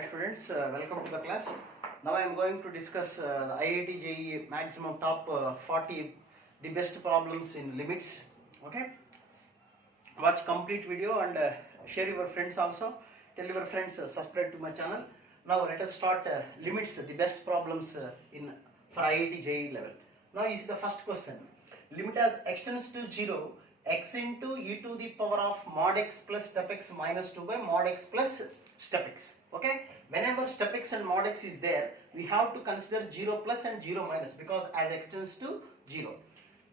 Hi students, welcome to the class. Now I am going to discuss the IIT-JEE maximum top 40 the best problems in limits. Okay, watch complete video and share your friends also. Tell your friends subscribe to my channel. Now let us start limits the best problems in for IIT-JEE level. Now is the first question. Limit as extends to 0 x into e to the power of mod x plus step x minus 2 by mod x plus step x. Okay, whenever step x and mod x is there, we have to consider 0 plus and 0 minus because as extends to 0.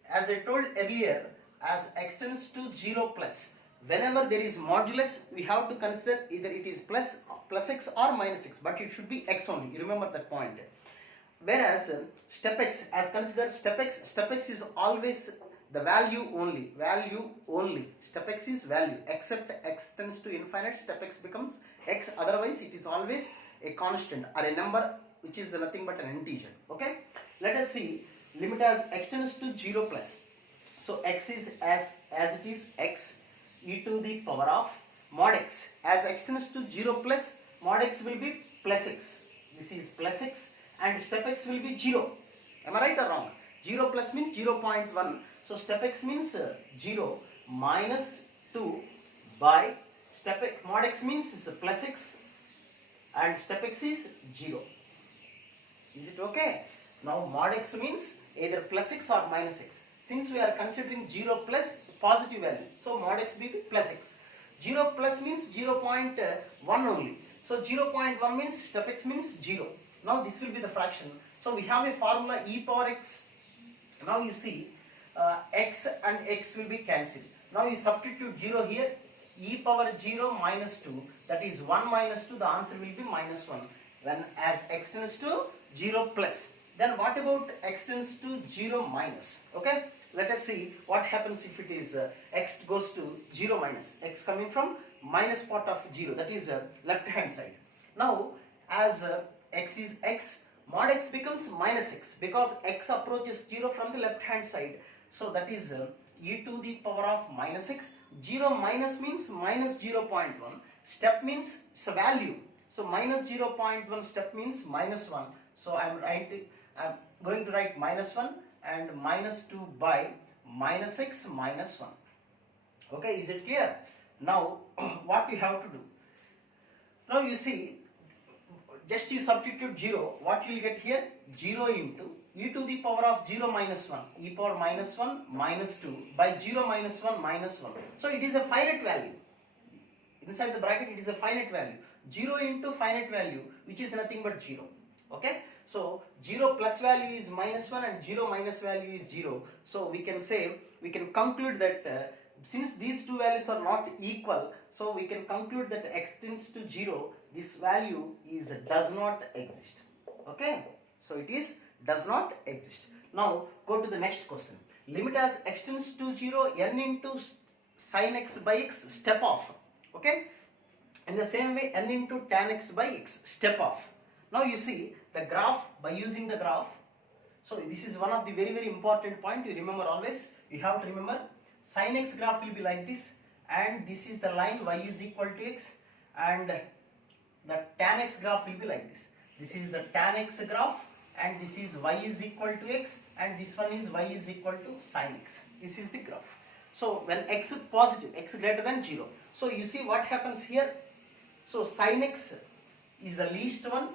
As I told earlier, as extends to 0 plus, whenever there is modulus, we have to consider either it is plus x or minus x, but it should be x only. You remember that point. Whereas step x, as considered step x is always the value only, step x is value, except x tends to infinite, step x becomes x, otherwise it is always a constant or a number which is nothing but an integer. Okay, let us see limit as extends to 0 plus. So x is as it is x e to the power of mod x. As extends to 0 plus, mod x will be plus x, this is plus x, and step x will be 0. Am I right or wrong? 0 plus means 0.1. So step x means 0 minus 2 by step x, mod x means is plus x and step x is 0. Is it okay? Now mod x means either plus x or minus x. Since we are considering 0 plus positive value, so mod x will be plus x. 0 plus means 0.1 only. So 0.1 means step x means 0. Now this will be the fraction. So we have a formula e power x. Now you see x and x will be cancelled. Now you substitute 0 here, e power 0 minus 2, that is 1 minus 2, the answer will be minus 1 when as x tends to 0 plus. Then what about x tends to 0 minus? Okay, let us see what happens if it is x goes to 0 minus, x coming from minus part of 0, that is left hand side. Now as x is x, mod x becomes minus x because x approaches 0 from the left hand side. So that is e to the power of minus x. 0 minus means minus 0.1. Step means it's a value. So minus 0.1 step means minus 1. So I'm going to write minus 1 and minus 2 by minus x minus 1. Okay, is it clear? Now what you have to do? Now you see, just you substitute 0, what you will get here? 0 into e to the power of 0 minus 1, e power minus 1 minus 2 by 0 minus 1 minus 1. So it is a finite value. Inside the bracket it is a finite value. 0 into finite value, which is nothing but 0. Okay, so 0 plus value is minus 1 and 0 minus value is 0. So we can say, we can conclude that since these two values are not equal, so we can conclude that x tends to 0, this value is does not exist. Okay, so it is does not exist. Now go to the next question. Limit as x tends to 0 n into sin x by x step off. Okay, in the same way n into tan x by x step off. Now you see the graph, by using the graph. So this is one of the very important point. You remember always, you have to remember sin x graph will be like this, and this is the line y is equal to x, and the tan x graph will be like this. This is the tan x graph, and this is y is equal to x, and this one is y is equal to sin x. This is the graph. So when x is positive, x greater than 0. So you see what happens here. So sin x is the least one,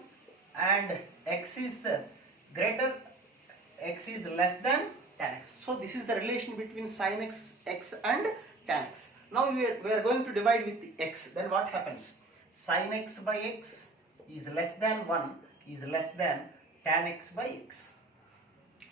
and x is the greater, x is less than tan x. So this is the relation between sin x and tan x. Now we are going to divide with the x. Then what happens? Sin x by x is less than 1 is less than tan x by x.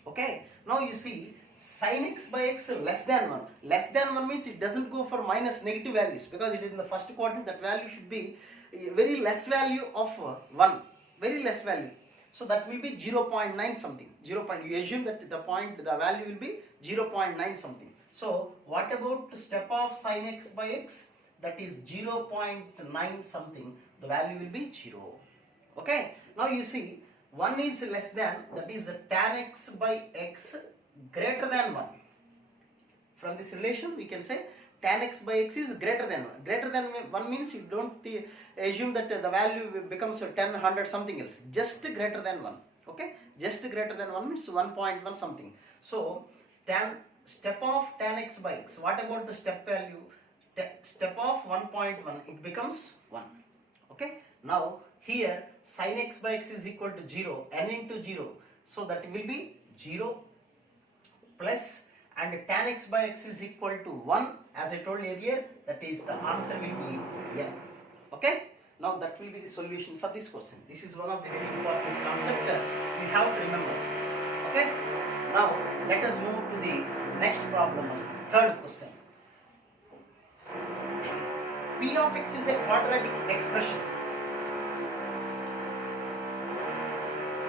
Okay, now you see sin x by x less than 1. Less than 1 means it doesn't go for minus negative values because it is in the first quadrant. That value should be a very less value of 1, very less value. So that will be 0.9 something. You assume that the value will be 0.9 something. So what about step of sin x by x? That is 0.9 something. The value will be 0. Okay. Now you see 1 is less than, that is tan x by x greater than 1. From this relation we can say tan x by x is greater than 1. Greater than 1 means you don't assume that the value becomes 10, 100 something else. Just greater than 1. Okay, just greater than 1 means 1.1 something. So step of tan x by x, what about the step value? Step of 1.1, it becomes 1. Okay, now here sin x by x is equal to 0, n into 0, so that will be 0 plus, and tan x by x is equal to 1, as I told earlier, that is the answer will be n. Okay, now that will be the solution for this question. This is one of the very important concept we have to remember. Okay, now let us move to the next problem, third question. P of x is a quadratic expression.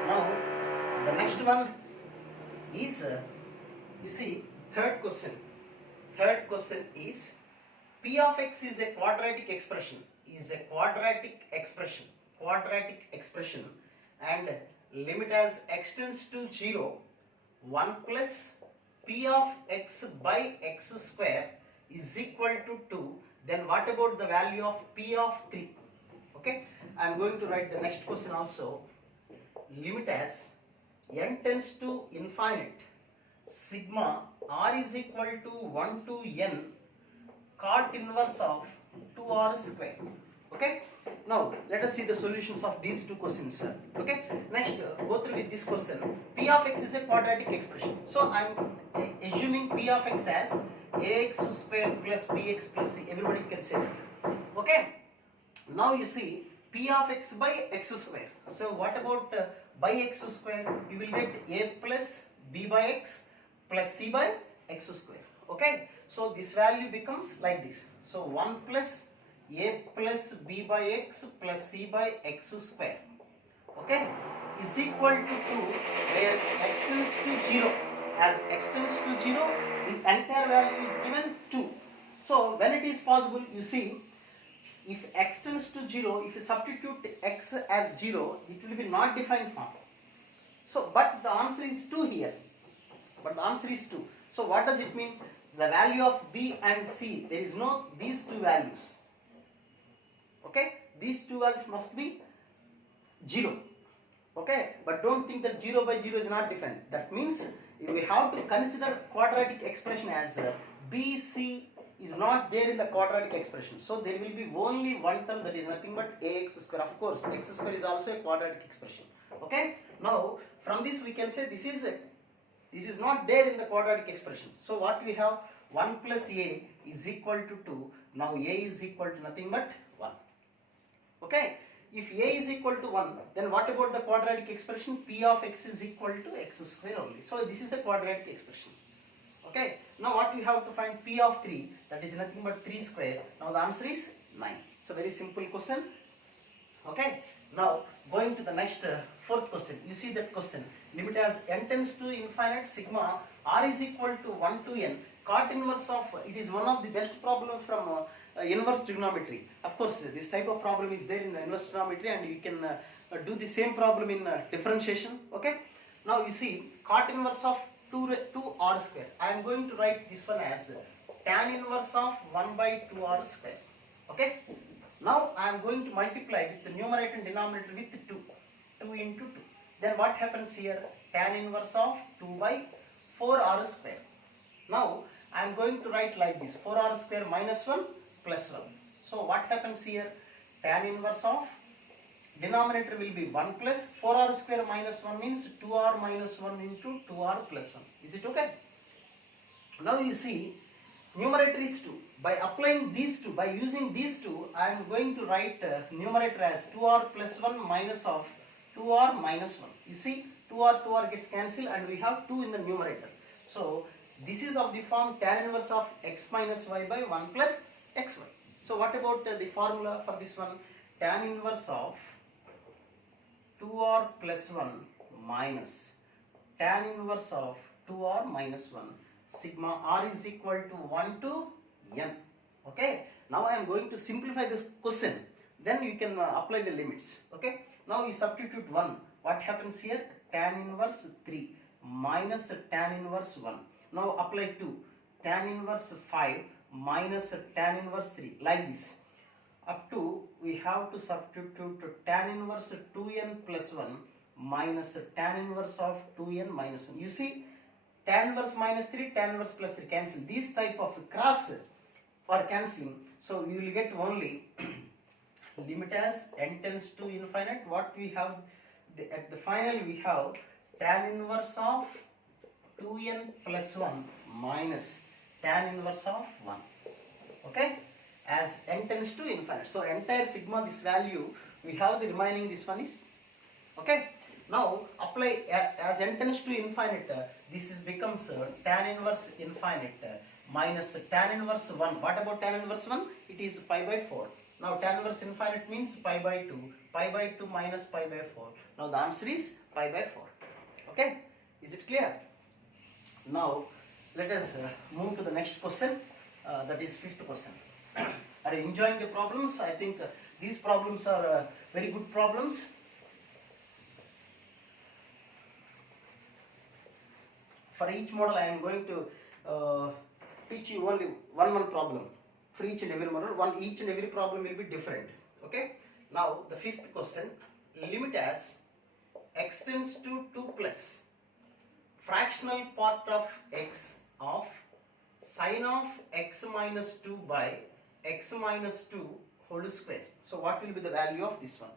Now the next one is you see, third question is P of x is a quadratic expression, and limit as x tends to 0, 1 plus P of x by x square is equal to 2. Then what about the value of P of 3? Okay, I am going to write the next question also. Limit as n tends to infinite, sigma r is equal to 1 to n cot inverse of 2r square. Okay, now let us see the solutions of these two questions. Okay, next go through with this question. P of x is a quadratic expression, so I am assuming P of x as ax square plus bx plus c. Everybody can say that. Okay, now you see P of x by x square. So what about by x square? You will get a plus b by x plus c by x square. Okay, so this value becomes like this. So 1 plus a plus b by x plus c by x square, okay, is equal to 2, where x tends to 0. As x tends to 0, the entire value is given 2. So when it is possible, you see, if x tends to 0, if you substitute x as 0, it will be not defined form. So but the answer is 2 here. So what does it mean? The value of b and c, there is no these two values. Okay, these two values must be 0. Okay, but don't think that 0 by 0 is not defined. That means we have to consider quadratic expression as b, c is not there in the quadratic expression. So there will be only one term, that is nothing but ax square. Of course, x square is also a quadratic expression. Okay, now from this we can say this is not there in the quadratic expression. So what we have, 1 plus a is equal to 2. Now a is equal to nothing but 1. Okay, if a is equal to 1, then what about the quadratic expression? P of x is equal to x square only. So this is the quadratic expression. Okay, now what we have to find? P of 3, that is nothing but 3 square. Now the answer is 9. It's a very simple question. Okay, now going to the next fourth question. You see that question. Limit as n tends to infinite, sigma r is equal to 1 to n cot inverse of, it is one of the best problems from inverse trigonometry. Of course, this type of problem is there in the inverse trigonometry, and you can do the same problem in differentiation. Okay, now you see cot inverse of 2r square. I am going to write this one as tan inverse of 1 by 2r square. Okay, now I am going to multiply with the numerator and denominator with 2 into 2. Then what happens here? Tan inverse of 2 by 4r square. Now I am going to write like this, 4r square minus 1 plus 1. So what happens here? Tan inverse of denominator will be 1 plus 4r square minus 1 means 2r minus 1 into 2r plus 1. Is it okay? Now you see, numerator is 2. By applying these two, by using these two, I am going to write numerator as 2r plus 1 minus of 2r minus 1. You see, 2r gets cancelled and we have 2 in the numerator. So this is of the form tan inverse of x minus y by 1 plus xy. So what about the formula for this one? Tan inverse of 2r plus 1 minus tan inverse of 2r minus 1 sigma r is equal to 1 to n. Okay, now I am going to simplify this question, then you can apply the limits. Okay, now you substitute 1. What happens here? Tan inverse 3 minus tan inverse 1. Now apply 2. Tan inverse 5 minus tan inverse 3, like this. Up to, we have to substitute tan inverse 2n plus 1 minus tan inverse of 2n minus 1. You see, tan inverse minus 3, tan inverse plus 3 cancel. These type of cross for cancelling. So we will get only limit as n tends to infinite. What we have at the final, we have tan inverse of 2n plus 1 minus tan inverse of 1. Okay, as n tends to infinite. So entire sigma, this value we have, the remaining this one is okay. Now apply as n tends to infinite, this is becomes tan inverse infinite minus tan inverse 1. What about tan inverse 1? It is pi by 4. Now tan inverse infinite means pi by 2. Pi by 2 minus pi by 4. Now the answer is pi by 4. Okay, is it clear? Now let us move to the next question, that is fifth question. Are you enjoying the problems? I think these problems are very good problems. For each model I am going to teach you only one problem. For each and every model, each and every problem will be different. Okay. Now the fifth question, limit as x tends to 2 plus fractional part of x of sine of x minus 2 by x minus 2 whole square. So what will be the value of this one?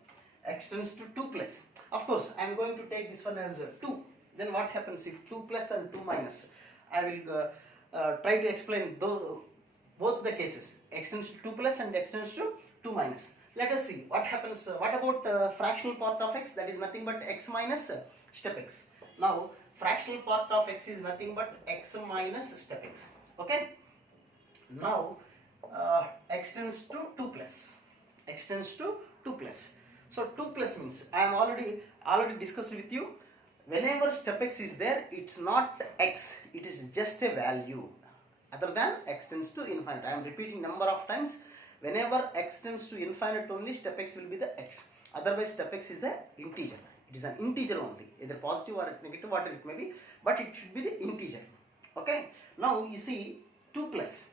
X tends to 2 plus. Of course, I am going to take this one as 2. Then what happens if 2 plus and 2 minus? I will try to explain both the cases. X tends to 2 plus and x tends to 2 minus. Let us see what happens. What about fractional part of x? That is nothing but x minus step x. Now fractional part of x is nothing but x minus step x. Okay. Now x tends to 2 plus. X tends to 2 plus. So 2 plus means I am already discussed with you. Whenever step x is there, it's not x. It is just a value other than x tends to infinite. I am repeating number of times. Whenever x tends to infinite only, step x will be the x. Otherwise step x is an integer. It is an integer only, either positive or negative, whatever it may be, but it should be the integer. Okay. Now you see 2 plus.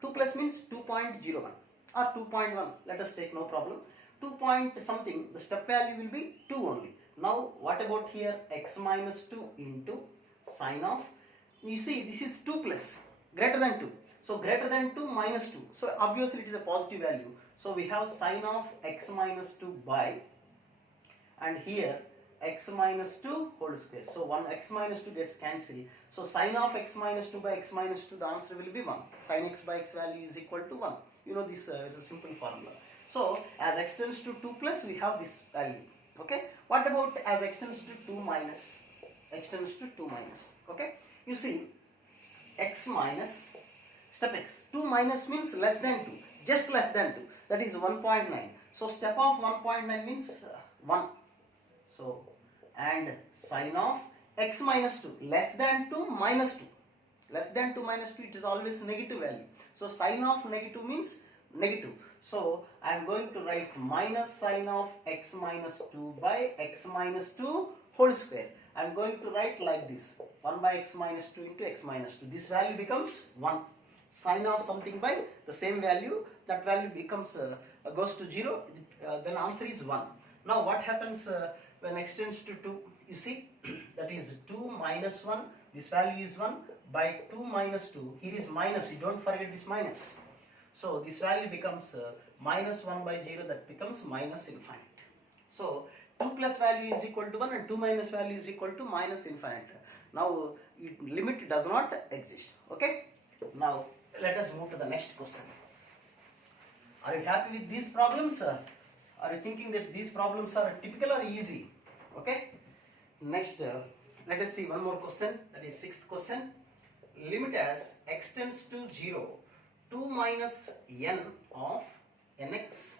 2 plus means 2.01 or 2.1. Let us take, no problem. 2 point something, the step value will be 2 only. Now what about here? X minus 2 into sine of, you see this is 2 plus, greater than 2. So greater than 2 minus 2. So obviously it is a positive value. So we have sine of x minus 2 by, and here x minus 2 whole square. So one x minus 2 gets cancelled. So sine of x minus 2 by x minus 2, the answer will be 1. Sine x by x value is equal to 1. You know this is a simple formula. So as x tends to 2 plus, we have this value. Okay. What about as x tends to 2 minus? X tends to 2 minus. Okay. You see x minus step x. 2 minus means less than 2. Just less than 2. That is 1.9. So step of 1.9 means 1. So and sine of x minus 2, less than 2 minus 2. Less than 2 minus 2, it is always negative value. So sine of negative means negative. So I am going to write minus sine of x minus 2 by x minus 2 whole square. I am going to write like this, 1 by x minus 2 into x minus 2. This value becomes 1. Sine of something by the same value, that value becomes goes to 0, then answer is 1. Now what happens when x tends to 2? You see, that is 2 minus 1, this value is 1 by 2 minus 2. Here is minus, you don't forget this minus. So this value becomes minus 1 by 0, that becomes minus infinite. So 2 plus value is equal to 1 and 2 minus value is equal to minus infinite. Now limit does not exist. Okay. Now let us move to the next question. Are you happy with these problems? Are you thinking that these problems are typical or easy? Okay. Next, let us see one more question. That is sixth question. Limit as x tends to 0, 2 minus n of nx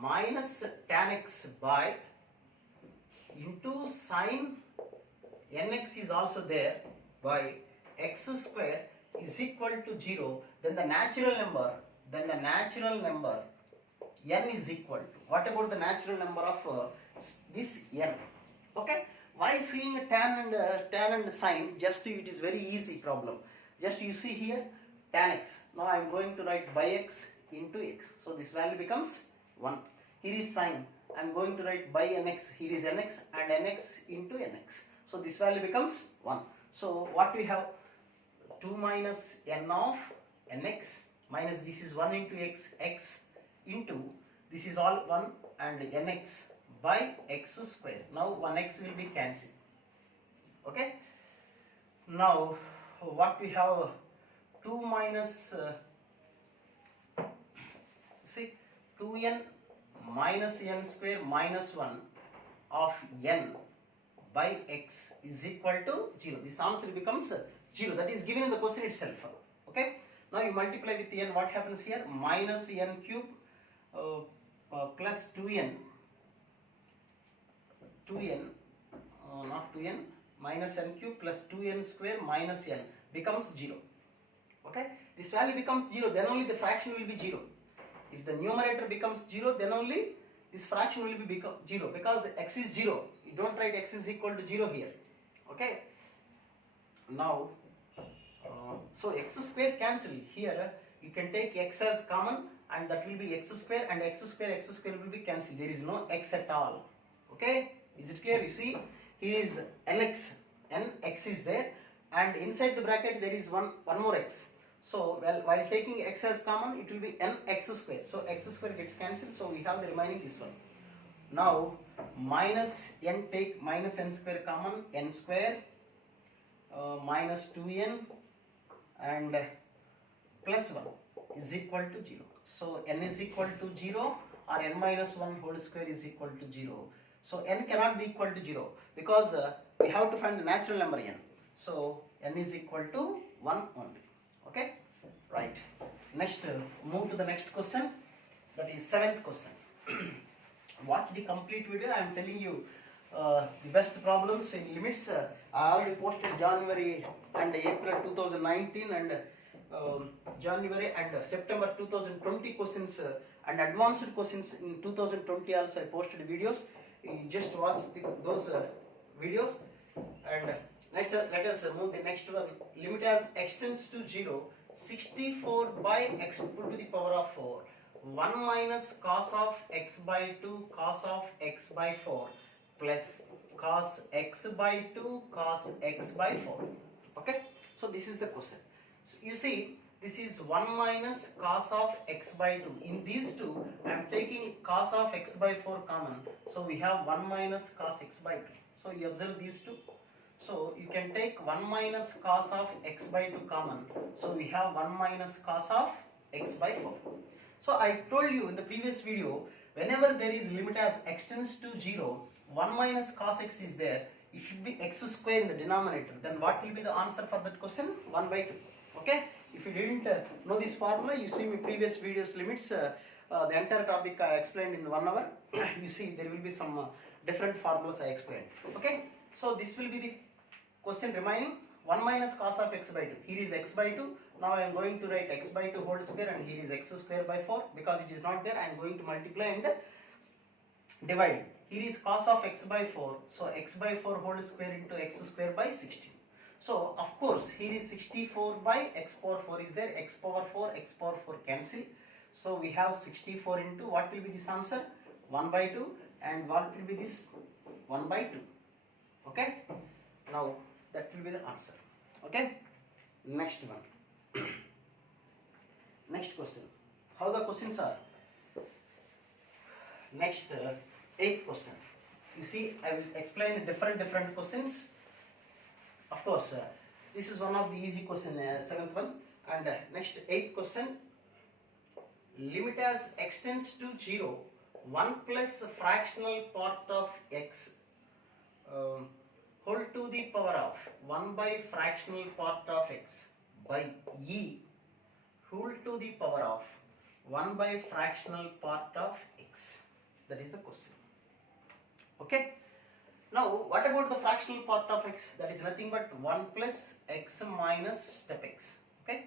minus tan x by into sine nx is also there by x square is equal to 0. Then the natural number n is equal to, what about the natural number of this n? Okay. Why seeing a tan and sine? Just it is very easy problem. Just you see here tan x. Now I am going to write by x into x. So this value becomes 1. Here is sine. I am going to write by nx. Here is nx and nx into nx. So this value becomes 1. So what we have? 2 minus n of nx minus this is 1 into x into this is all 1 and nx by x square. Now 1x will be cancelled. Okay. Now what we have? 2 minus 2n minus n square minus 1 of n by x is equal to 0. This answer becomes 0. That is given in the question itself. Okay. Now you multiply with n. What happens here? Minus n cube plus 2n not 2n, minus n cube plus 2n square minus n becomes 0. Okay. This value becomes 0. Then only the fraction will be 0. If the numerator becomes 0, then only this fraction will be become 0, because x is 0. You don't write x is equal to 0 here. Okay. Now so x square cancel. Here you can take x as common and that will be x square, and x square will be cancelled. There is no x at all. Okay. Is it clear? You see, here is nx is there, and inside the bracket there is one more x. So while taking x as common, it will be nx square. So x square gets cancelled. So we have the remaining this one. Now minus n, take minus n square common, n square minus 2n and plus 1 is equal to 0. So n is equal to 0 or n minus 1 whole square is equal to 0. So n cannot be equal to 0 because we have to find the natural number n. So n is equal to 1 only. Okay. Right. Next, move to the next question. That is 7th question. Watch the complete video. I am telling you the best problems in limits. I already posted January and April 2019 and January and September 2020 questions and advanced questions in 2020 also I posted videos. You just watch those videos. And let us move the next one. Limit as x tends to 0, 64 by x put to the power of 4, 1 minus cos of x by 2 cos of x by 4 plus cos x by 2 cos x by 4. Okay. So this is the question. So you see, this is 1 minus cos of x by 2. In these two, I am taking cos of x by 4 common. So we have 1 minus cos x by 2. So you observe these two. So you can take 1 minus cos of x by 2 common. So we have 1 minus cos of x by 4. So I told you in the previous video, whenever there is limit as x tends to 0, 1 minus cos x is there. It should be x square in the denominator. Then what will be the answer for that question? 1 by 2. Okay. If you didn't know this formula, you see my previous videos limits. The entire topic I explained in 1 hour. You see there will be some different formulas I explained. Okay. So this will be the question remaining. 1 minus cos of x by 2. Here is x by 2. Now I am going to write x by 2 whole square, and here is x square by 4. Because it is not there, I am going to multiply and divide. Here is cos of x by 4. So x by 4 whole square into x square by 16. So of course here is 64 by x power 4 is there. X power 4 cancel. So we have 64 into what will be this answer? 1 by 2, and what will be this? 1 by 2. Okay. Now that will be the answer. Okay. Next one. Next question. How the questions are? Next 8th question. You see, I will explain different questions. Of course, this is one of the easy question, 7th one. And next 8th question. Limit as x tends to 0, 1 plus fractional part of x whole to the power of 1 by fractional part of x by e whole to the power of 1 by fractional part of x. That is the question. Okay. Now what about the fractional part of x? That is nothing but 1 plus x minus step x. Okay.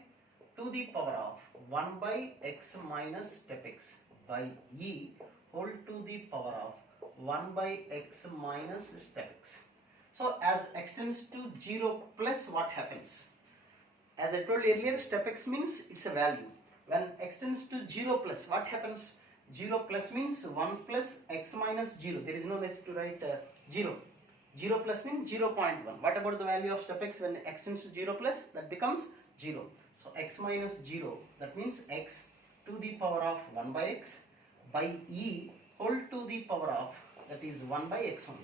To the power of 1 by x minus step x by e whole to the power of 1 by x minus step x. So as x tends to 0 plus, what happens? as I told earlier, step x means it's a value. When x tends to 0 plus, what happens? 0 plus means 1 plus x minus 0. There is no necessity to write 0. 0 plus means 0.1. What about the value of step x when x tends to 0 plus? That becomes 0. So x minus 0, that means x to the power of 1 by x by e whole to the power of, that is 1 by x only.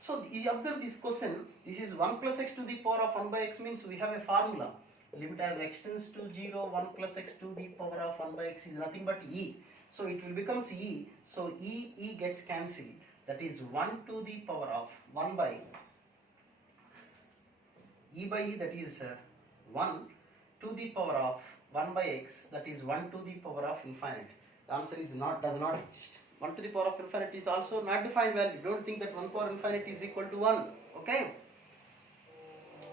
So you observe this question, this is 1 plus x to the power of 1 by x means we have a formula. Limit as x tends to 0, 1 plus x to the power of 1 by x is nothing but e. So it will become e. So e gets cancelled. That is 1 to the power of 1 by e by e, that is 1 to the power of 1 by x, that is 1 to the power of infinite. The answer is does not exist. 1 to the power of infinite is also not defined value. Don't think that 1 power infinite is equal to 1. Okay?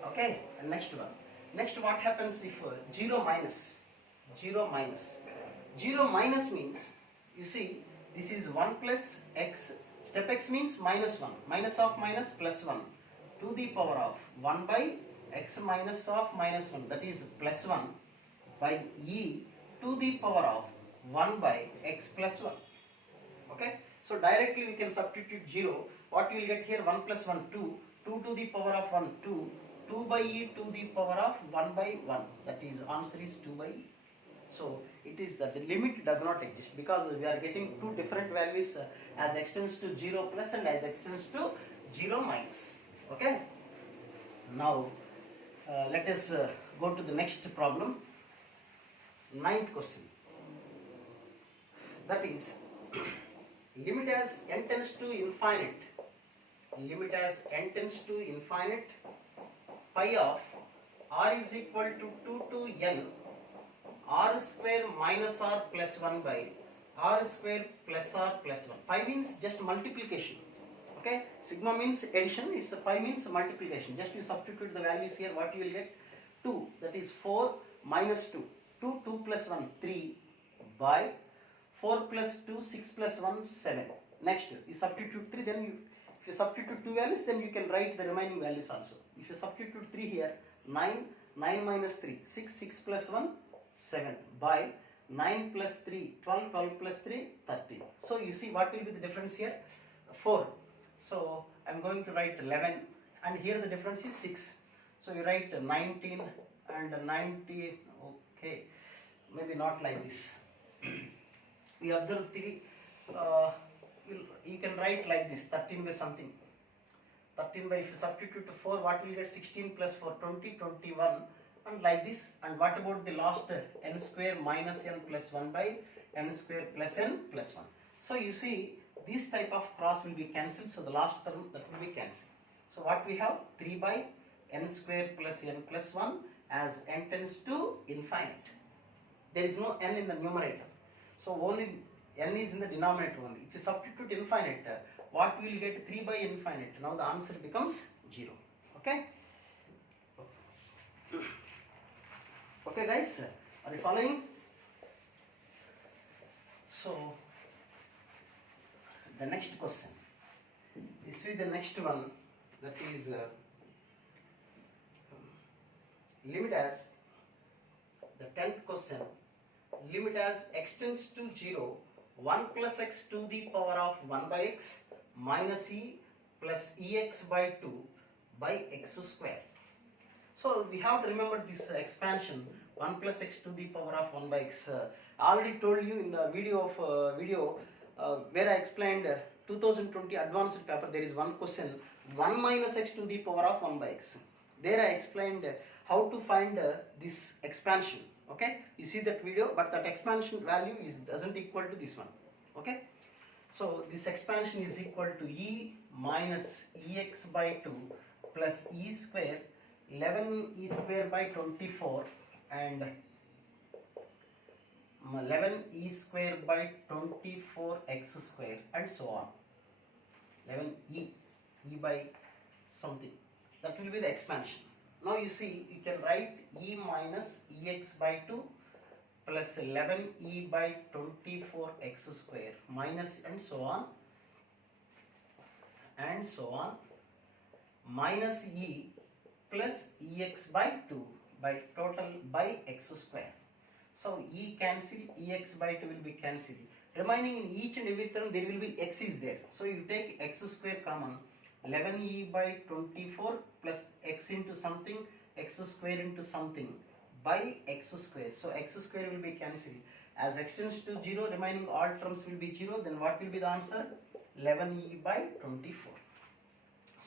Okay, and next one. Next, what happens if 0 minus? 0 minus. 0 minus means, you see, this is 1 plus x. Step x means minus 1. Minus of minus plus 1 to the power of 1 by x minus of minus 1. That is plus 1 by e to the power of 1 by x plus 1. Okay, so directly we can substitute 0. What we will get here? 1 plus 1, 2. 2 to the power of 1, 2. 2 by e to the power of 1 by 1. That is, answer is 2 by e. So it is that the limit does not exist because we are getting two different values as x tends to 0 plus and as x tends to 0 minus. Okay. Now let us go to the next problem. 9th question. That is limit as n tends to infinite. Limit as n tends to infinite pi of r is equal to 2 to n r square minus r plus 1 by r square plus r plus 1. Pi means just multiplication. Okay, sigma means addition, it's a pi means multiplication. Just you substitute the values here, what you will get? 2, that is 4 minus 2. 2 plus 1, 3 by 4 plus 2, 6 plus 1, 7. Next, you substitute 3, then if you substitute 2 values, then you can write the remaining values also. If you substitute 3 here, 9 minus 3, 6 plus 1, 7 by 9 plus 3, 12 plus 3, 13. So you see what will be the difference here? 4. So I am going to write 11 and here the difference is 6. So you write 19 and 19. Okay, maybe not like this. We observe 3. You can write like this, 13 by something. 13 by, if you substitute 4, what will you get? 16 plus 4, 20, 21. And like this. And what about the last n square minus n plus 1 by n square plus n plus 1. So you see this type of cross will be cancelled. So the last term that will be cancelled. So what we have? 3 by n square plus n plus 1 as n tends to infinite. There is no n in the numerator. So only n is in the denominator only. If you substitute infinite, what we will get? 3 by infinite. Now the answer becomes 0. Okay. Okay guys, are you following? So the next question, this is the next one, that is limit as, the 10th question, limit as x tends to 0, 1 plus x to the power of 1 by x minus e plus ex by 2 by x square. So we have to remember this expansion, 1 plus x to the power of 1 by x. I already told you in the video where I explained 2020 advanced paper, there is one question, 1 minus x to the power of 1 by x. There I explained how to find this expansion. Okay, you see that video, but that expansion value doesn't equal to this one. Okay, so this expansion is equal to e minus ex by 2 plus e square, 11 e square by 24 and 11 e square by 24 x square and so on. 11 e by something, that will be the expansion. Now you see, you can write e minus ex by 2 plus 11 e by 24 x square minus and so on minus e plus ex by 2 by total by x square. So e cancel, ex by 2 will be cancelled. Remaining in each and every term there will be x is there. So you take x square common, 11e by 24 plus x into something, x square into something by x square. So x square will be cancelled. As x tends to 0, remaining all terms will be 0. Then what will be the answer? 11e by 24.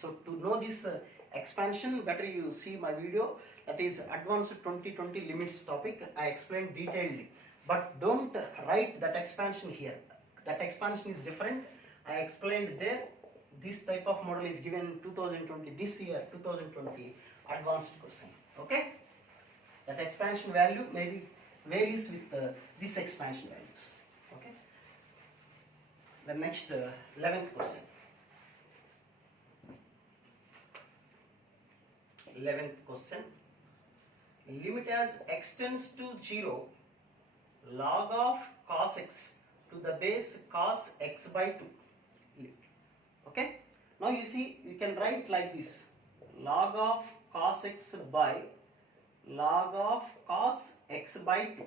So to know this expansion, better you see my video, that is advanced 2020 limits topic. I explained detailedly, but don't write that expansion here. That expansion is different. I explained there. This type of model is given 2020, this year 2020 advanced question. Okay, that expansion value maybe varies with this expansion values. Okay, the next 11th question. 11th question. Limit as x tends to 0 log of cos x to the base cos x by 2. Okay. Now you see, you can write like this: log of cos x by log of cos x by 2.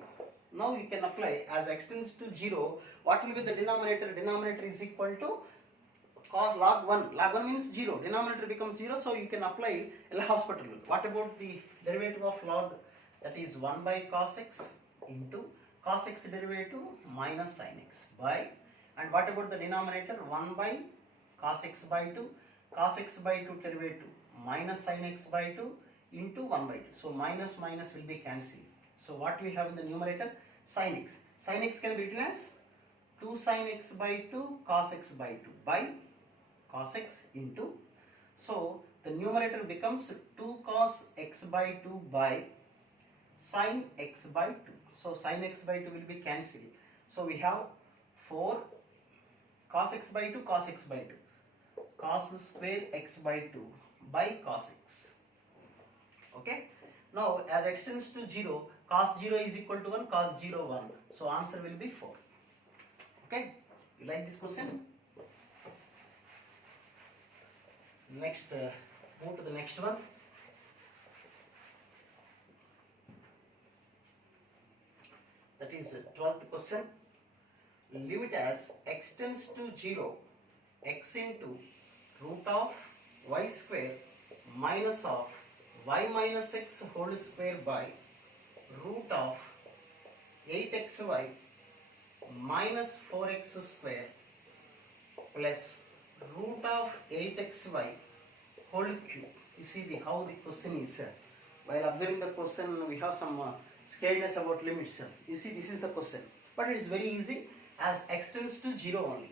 Now you can apply as x tends to 0. What will be the denominator? Denominator is equal to cos log 1. Log 1 means 0. Denominator becomes 0. So you can apply L'Hospital rule. What about the derivative of log? That is 1 by cos x into cos x derivative minus sin x by, and what about the denominator? 1 by cos x by 2, cos x by 2 derivative minus sin x by 2 into 1 by 2. So minus minus will be cancelled. So what we have in the numerator? Sin x. Sin x can be written as 2 sin x by 2 cos x by 2 by cos x into, so the numerator becomes 2 cos x by 2 by sin x by 2. So sin x by 2 will be cancelled. So we have 4 cos x by 2 cos x by 2 cos square x by 2 by cos x. Okay. Now as x tends to 0, cos 0 is equal to 1, cos 0 1. So answer will be 4. Okay. You like this question? Next, move to the next one. That is 12th question. Limit as x tends to 0 x into root of y square minus of y minus x whole square by root of 8xy minus 4x square plus root of 8xy whole cube. You see how the question is. While observing the question, we have some scaredness about limits. You see, this is the question, but it is very easy as x tends to 0 only.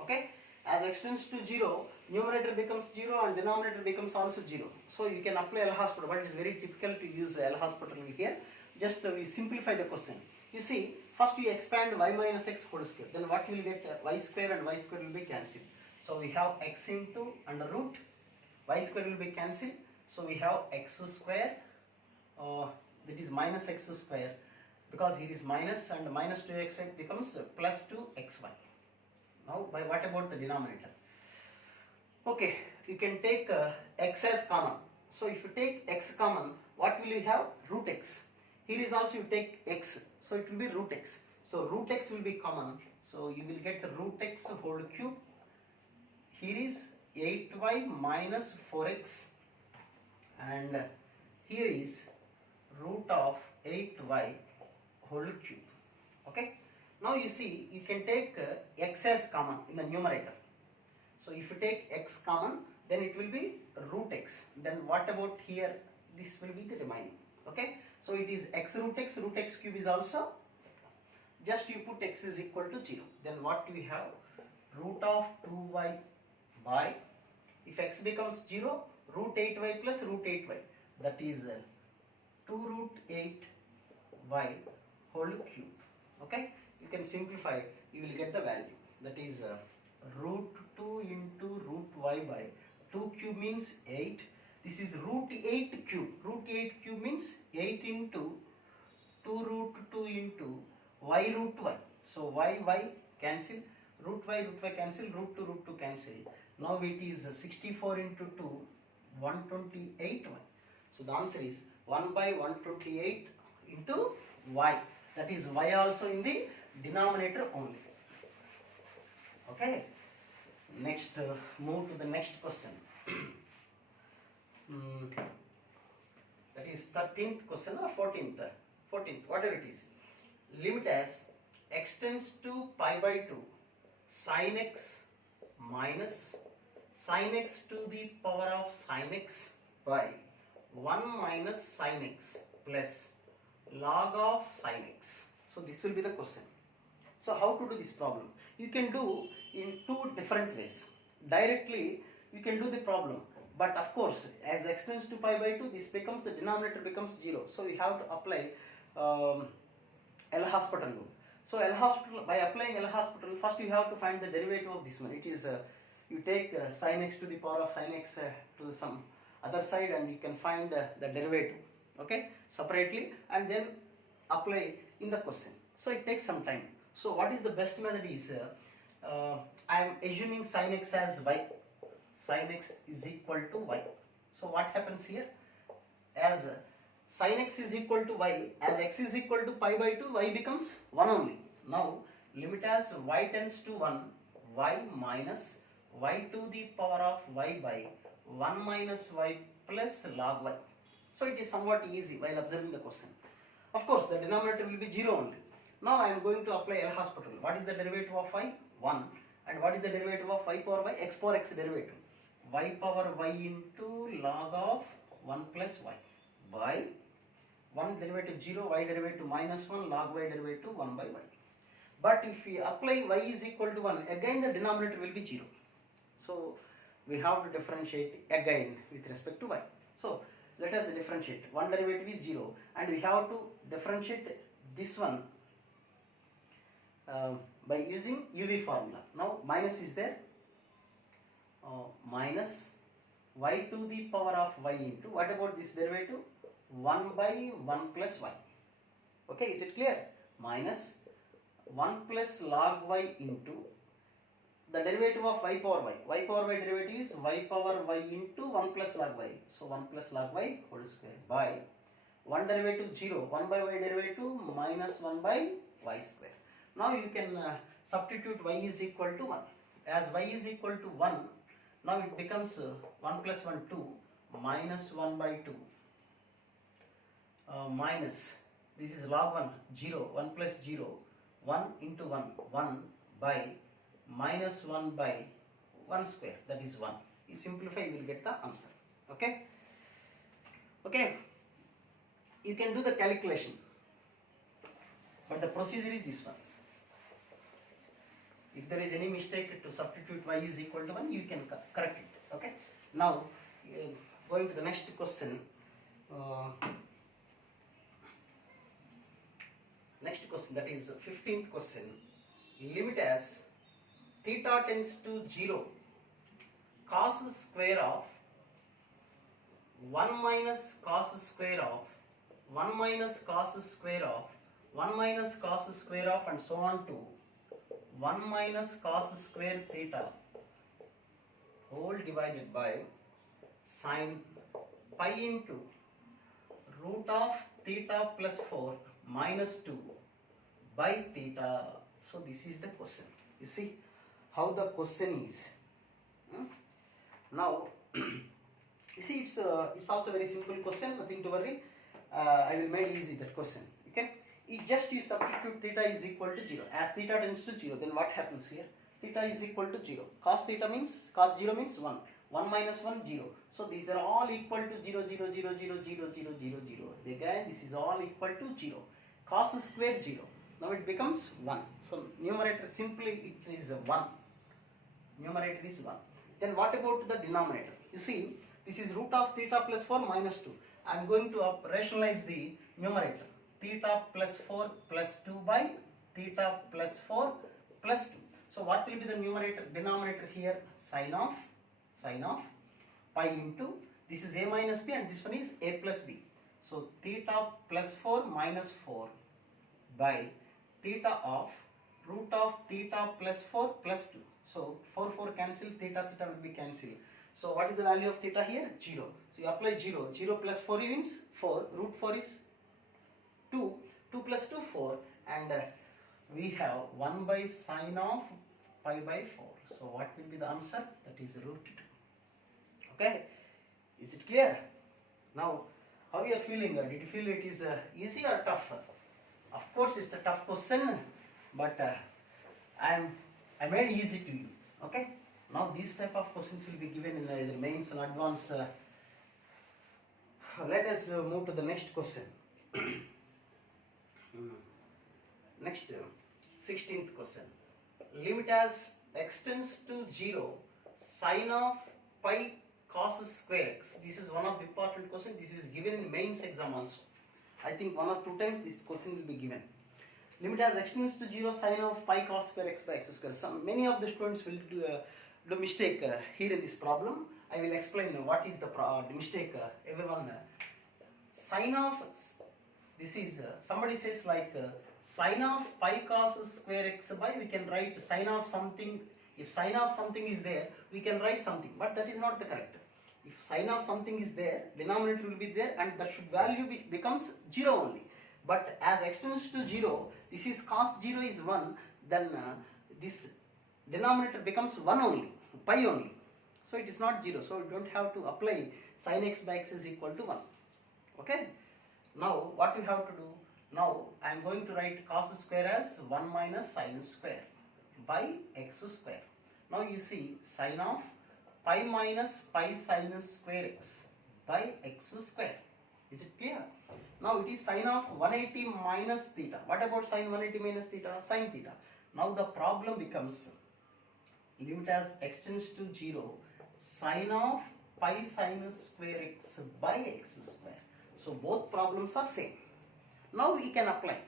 Okay, as x tends to 0, numerator becomes 0 and denominator becomes also 0. So you can apply L'Hospital, but it is very difficult to use L'Hospital here. Just we simplify the question. You see, first you expand y minus x whole square. Then what you will get? Y square and y square will be cancelled. So we have x into under root, y square will be cancelled. So we have x square, that is minus x square, because here is minus and minus 2xy becomes plus 2xy. Now by what about the denominator? Okay, you can take x as common. So if you take x common, what will you have? Root x. Here is also you take x, so it will be root x. So root x will be common. So you will get the root x whole cube. Here is 8y minus 4x and here is root of 8y whole cube. Okay. Now you see, you can take x as common in the numerator. So if you take x common, then it will be root x. Then what about here? This will be the remaining. Okay. So it is x root x cube is also, just you put x is equal to 0. Then what we have? Root of 2y by, if x becomes 0, root 8y plus root 8y, that is 2 root 8y whole cube. Okay, you can simplify, you will get the value, that is root 2 into root y by 2 cube means 8. This is root 8 cube. Root 8 cube means 8 into 2 root 2 into y root y. So y cancel, root y cancel, root 2 cancel. Now it is 64 into 2, 128y. So the answer is 1 by 128 into y. That is y also in the denominator only. Okay. Next, move to the next question. That is 13th question or 14th? 14th, whatever it is. Limit as x tends to pi by 2 sin x minus sin x to the power of sin x by 1 minus sin x plus log of sin x. So this will be the question. So how to do this problem? You can do in two different ways. Directly you can do the problem, but of course as x tends to pi by 2, this becomes, the denominator becomes 0. So we have to apply L'Hospital rule. So L'Hospital, by applying L'Hospital, first you have to find the derivative of this one. It is you take sin x to the power of sin x to some other side, and you can find the derivative, okay, separately, and then apply in the question. So it takes some time. So what is the best method is, I am assuming sin x as y. Sin x is equal to y. So what happens here? As sin x is equal to y, as x is equal to pi by 2, y becomes 1 only. Now limit as y tends to 1, y minus y to the power of y by 1 minus y plus log y. So it is somewhat easy while observing the question. Of course the denominator will be 0 only. Now I am going to apply L'Hospital. What is the derivative of y? 1. And what is the derivative of y power y? X power x derivative. Y power y into log of 1 plus y by 1 derivative 0, y derivative minus 1, log y derivative 1 by y. But if we apply y is equal to 1, again the denominator will be 0. So we have to differentiate again with respect to y. So let us differentiate. One derivative is 0, and we have to differentiate this one by using UV formula. Now minus is there, minus y to the power of y into, what about this derivative? 1 by 1 plus y. Okay, is it clear? Minus 1 plus log y into the derivative of y power y. Y power y derivative is y power y into 1 plus log y. So 1 plus log y whole square by 1 derivative 0, 1 by y derivative minus 1 by y square. Now you can substitute y is equal to 1. As y is equal to 1, now it becomes 1 plus 1, 2, minus 1 by 2, minus, this is log 1, 0, 1 plus 0, 1 into 1, 1 by minus 1 by 1 square, that is 1. You simplify, you will get the answer. Okay? Okay? You can do the calculation, but the procedure is this one. If there is any mistake to substitute y is equal to 1, you can correct it. Okay? Now, going to the next question. Next question, that is 15th question. Limit as theta tends to 0, cos square of 1 minus cos square of 1 minus cos square of 1 minus cos square of, and so on to 1 minus cos square theta whole divided by sin pi into root of theta plus 4 minus 2 by theta. So this is the question. You see how the question is. Now you see it's also very simple question, nothing to worry. I will make easy that question. Okay, if just you substitute theta is equal to 0, as theta tends to 0, then what happens here? Theta is equal to 0. Cos theta means, cos 0 means 1. 1 minus 1, 0. So these are all equal to 0, 0, 0, 0, 0, 0, 0, 0. Again, this is all equal to 0. Cos square 0. Now it becomes 1. So numerator simply it is 1. Numerator is 1. Then what about the denominator? You see, this is root of theta plus 4 minus 2. I am going to rationalize the numerator. Theta plus 4 plus 2 by theta plus 4 plus 2. So what will be the numerator, denominator here? Sin of pi into, this is a minus b and this one is a plus b. So theta plus 4 minus 4 by theta of root of theta plus 4 plus 2. So 4 cancel, theta will be cancelled. So what is the value of theta here? 0. So you apply 0. 0 plus 4 means 4. Root 4 is 2. 2 plus 2, 4. And we have 1 by sine of pi by 4. So what will be the answer? That is root 2. Okay. Is it clear? Now, how you are feeling? Did you feel it is easy or tough? Of course, it's a tough question, but I made easy to you. Okay. Now these type of questions will be given in either mains and advance. Let us move to the next question. Next, 16th question. Limit as x tends to 0 sine of pi cos square x. This is one of the important questions. This is given in mains exam also. I think 1 or 2 times this question will be given. Limit as x tends to 0 sine of pi cos square x by x square. Many of the students will do mistake here in this problem. I will explain what is the mistake. Everyone, sine of, this is, somebody says like sine of pi cos square x by, we can write sine of something. If sine of something is there, we can write something, but that is not the correct. If sine of something is there, denominator will be there, and that should value becomes 0 only. But as x tends to 0, this is cos 0 is 1, then this denominator becomes 1 only, pi only. So it is not 0. So you don't have to apply sin x by x is equal to 1. Okay. Now what we have to do? Now I am going to write cos square as 1 minus sin square by x square. Now you see sin of pi minus pi sin square x by x square. Is it clear? Now it is sin of 180 minus theta. What about sin 180 minus theta? Sin theta. Now the problem becomes limit as x tends to 0 sin of pi sin square x by x square. So both problems are same. Now we can apply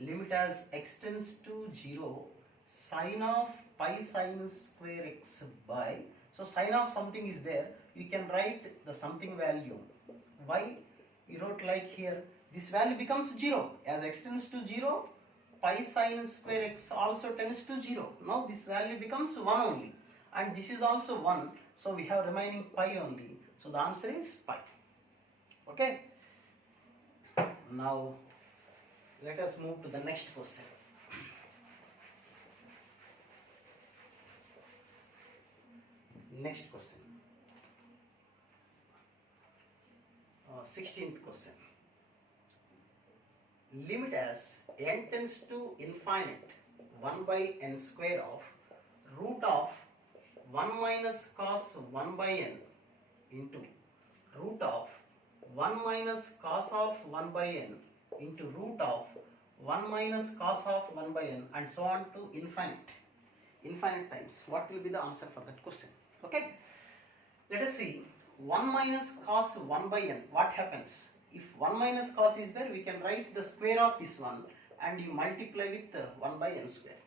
limit as x tends to 0 sin of pi sin square x by, so sin of something is there, you can write the something value. Why you wrote like here, this value becomes 0 as x tends to 0, pi sin square x also tends to 0. Now this value becomes 1 only, and this is also 1, so we have remaining pi only. So the answer is pi. Okay. Now let us move to the next question. Next question. 16th question. Limit as n tends to infinite 1 by n square of root of 1 minus cos 1 by n into root of 1 minus cos of 1 by n into root of 1 minus cos of 1 by n, and so on to infinite times. What will be the answer for that question? Okay, let us see. 1 minus cos 1 by n, what happens? If 1 minus cos is there, we can write the square of this one and you multiply with 1 by n square,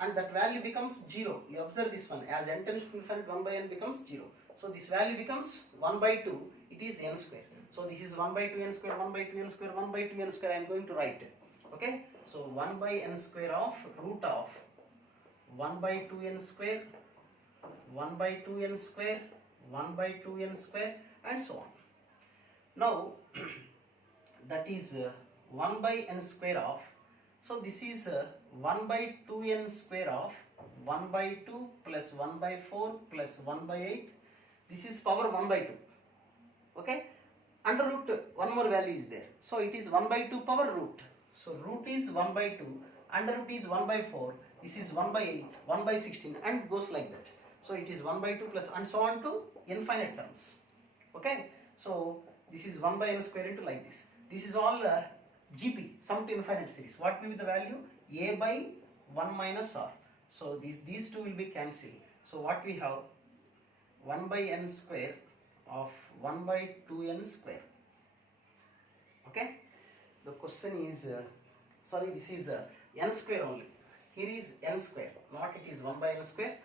and that value becomes 0. You observe this one, as n tends to infinite 1 by n becomes 0. So this value becomes 1 by 2, it is n square. So this is 1 by 2 n square, 1 by 2 n square, 1 by 2 n square I am going to write. Okay, so 1 by n square of root of 1 by 2 n square, 1 by 2 n square, 1 by 2 n square, and so on. Now that is 1 by n square of, so this is 1 by 2 n square of 1 by 2 plus 1 by 4 plus 1 by 8. This is power 1 by 2. Okay, under root one more value is there, so it is 1 by 2 power root. So root is 1 by 2, under root is 1 by 4, this is 1 by 8, 1 by 16, and goes like that. So it is 1 by 2 plus, and so on to infinite terms. Okay, so this is 1 by n square into like this. This is all GP, sum to infinite series. What will be the value? A by 1 minus r. So these two will be cancelled. So what we have? 1 by n square of 1 by 2n square. Okay, the question is, sorry, this is n square only. Here is n square, not it is 1 by n square.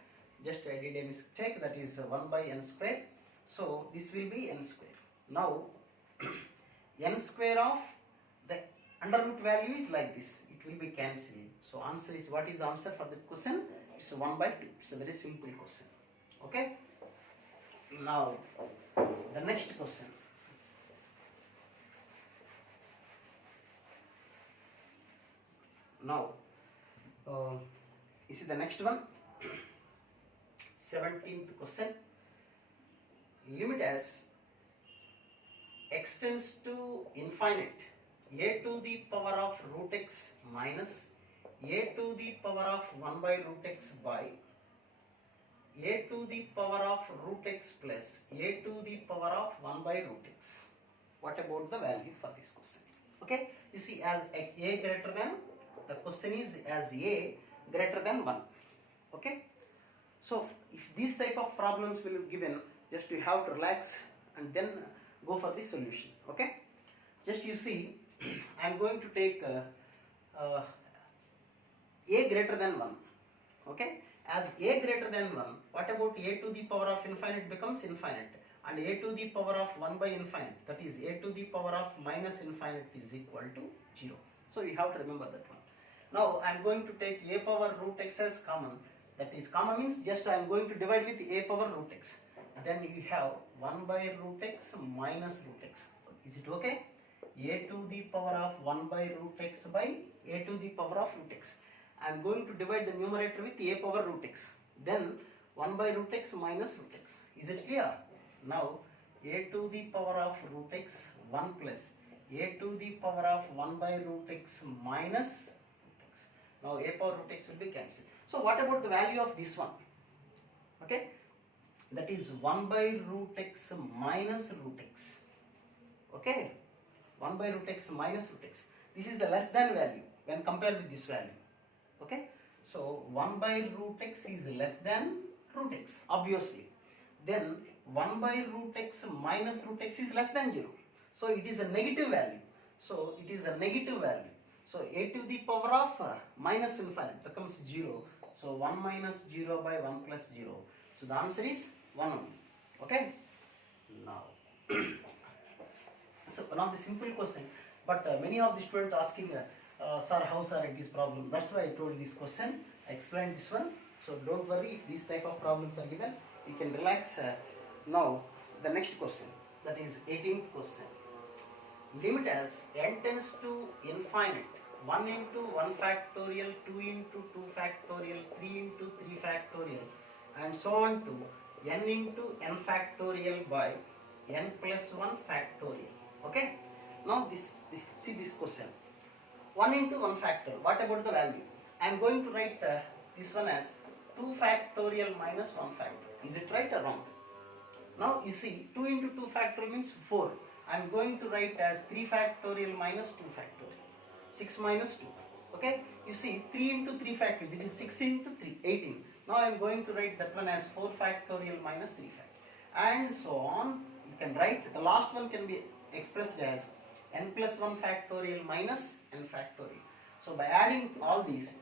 Just I did a mistake, that is 1 by n square. So this will be n square. Now n square of the under root value is like this, it will be cancelled. So answer is, what is the answer for the question? It's 1 by 2. It's a very simple question. Okay. Now the next question. Now you see the next one, 17th question. Limit as x tends to infinite, a to the power of root x minus a to the power of 1 by root x by a to the power of root x plus a to the power of 1 by root x. What about the value for this question? Okay, you see, as a greater than, the question is as a greater than 1. Okay, so if these type of problems will be given, just you have to relax and then go for the solution. Okay, just you see, I am going to take a greater than 1. Okay, as a greater than 1, what about a to the power of infinite becomes infinite, and a to the power of 1 by infinite, that is a to the power of minus infinite, is equal to 0. So you have to remember that one. Now I am going to take a power root x as common. That is, common means just I am going to divide with a power root x. Then you have 1 by root x minus root x. Is it okay? A to the power of 1 by root x by a to the power of root x. I am going to divide the numerator with a power root x. Then 1 by root x minus root x. Is it clear? Now a to the power of root x 1 plus a to the power of 1 by root x minus root x. Now a power root x will be cancelled. So what about the value of this one? Okay, that is 1 by root x minus root x. Okay, 1 by root x minus root x. This is the less than value when compared with this value. Okay, so 1 by root x is less than root x, obviously. Then 1 by root x minus root x is less than 0. So it is a negative value. So it is a negative value. So a to the power of minus infinite becomes 0. So 1 minus 0 by 1 plus 0. So the answer is 1 only. Okay. Now, so one of the simple question, but many of the students asking, sir, how sir this problem? That's why I told this question. I explained this one. So don't worry if these type of problems are given. You can relax. Now the next question, that is 18th question. Limit as n tends to infinite, 1 into 1 factorial, 2 into 2 factorial, 3 into 3 factorial, and so on to n into n factorial by n plus 1 factorial. Okay. Now see this question. 1 into 1 factorial. What about the value? I am going to write this one as 2 factorial minus 1 factorial. Is it right or wrong? Now you see, 2 into 2 factorial means 4. I am going to write as 3 factorial minus 2 factorial. 6 minus 2. Okay. You see, 3 into 3 factorial, that is 6 into 3, 18. Now I am going to write that one as 4 factorial minus 3 factorial. And so on. You can write, the last one can be expressed as n plus 1 factorial minus n factorial. So by adding all these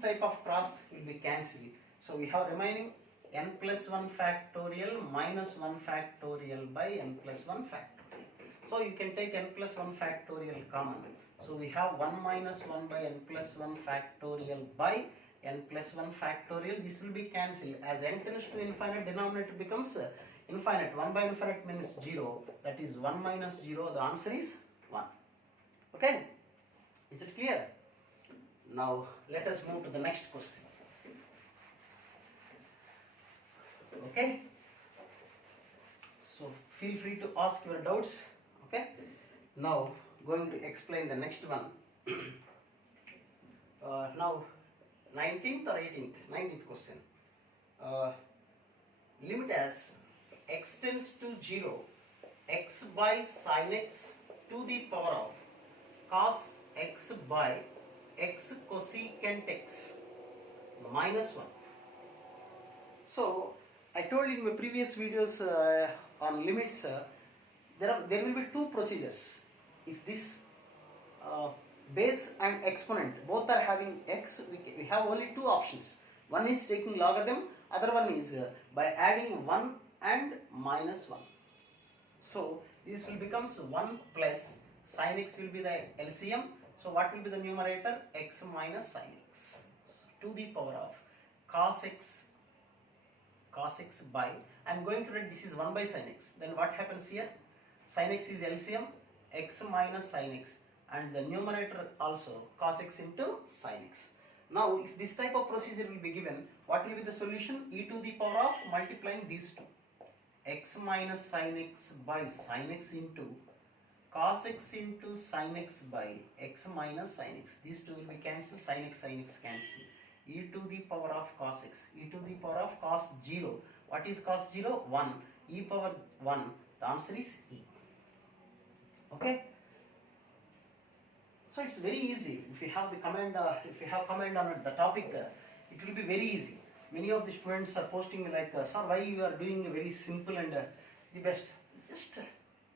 type of cross will be cancelled. So we have remaining n plus 1 factorial minus 1 factorial by n plus 1 factorial. So you can take n plus 1 factorial common. So we have 1 minus 1 by n plus 1 factorial by n plus 1 factorial. This will be cancelled. As n tends to infinite, denominator becomes infinite. 1 by infinite means 0. That is 1 minus 0. The answer is 1. Okay. Is it clear? Now let us move to the next question. Okay. So feel free to ask your doubts. Okay. Now going to explain the next one. Now 19th or 18th? 19th question. Limit as x tends to 0, x by sin x to the power of cos x by x cosecant x minus 1. So I told in my previous videos on limits, there will be two procedures. If this base and exponent both are having x, we have only two options. One is taking logarithm, other one is by adding 1 and minus 1. So this will becomes 1 plus sin x will be the LCM. So what will be the numerator? X minus sin x to the power of cos x cos x by, I am going to write this is 1 by sin x. Then what happens here? Sin x is LCM, x minus sin x, and the numerator also cos x into sin x. Now if this type of procedure will be given, what will be the solution? E to the power of multiplying these two, x minus sin x by sin x into cos x into sin x by x minus sin x. These two will be cancelled, sin x cancel. E to the power of cos x, e to the power of cos 0. What is cos 0? 1. E power 1. The answer is E. Okay. So it's very easy. If you have the command, on the topic, it will be very easy. Many of the students are posting like, sir, why you are doing very simple and the best? Just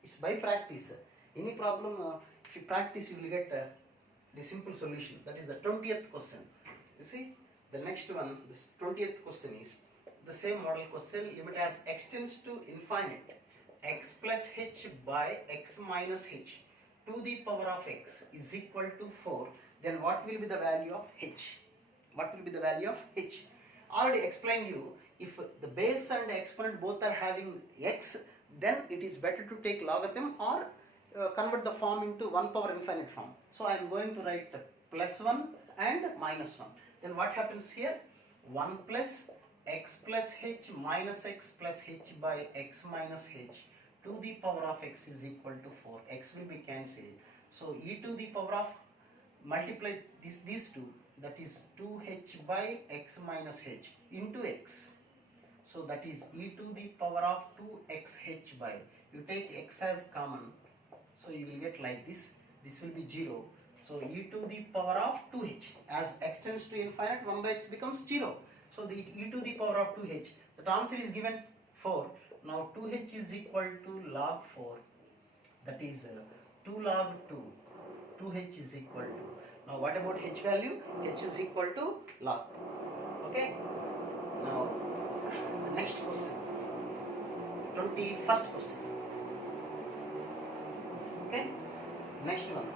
it's by practice. Any problem, if you practice, you will get the simple solution. That is the 20th question. You see, the next one, this 20th question is the same model question. Limit as x tends to infinite, x plus h by x minus h to the power of x is equal to 4. Then what will be the value of h? What will be the value of h? Already explained you, if the base and exponent both are having x, then it is better to take logarithm or convert the form into 1 power infinite form. So I am going to write the plus 1 and minus 1. Then what happens here? 1 plus x plus h minus x plus h by x minus h to the power of x is equal to 4. X will be cancelled. So e to the power of, multiply these two, that is 2h by x minus h into x. So that is e to the power of 2xh by, you take x as common, so you will get like this. This will be 0. So e to the power of 2h, as x tends to infinite, 1 by x becomes 0. So the e to the power of 2h, the answer is given 4. Now 2h is equal to log 4, that is 2 log 2. 2h is equal to, now what about h value? H is equal to log. Okay. Now the next question, 21st question. Okay. Next one.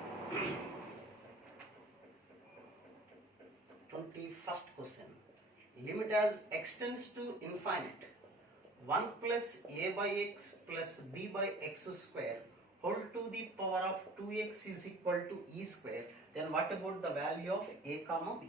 21st question. Limit as x tends to infinite, 1 plus a by x plus b by x square whole to the power of 2x is equal to e square. Then what about the value of a comma b?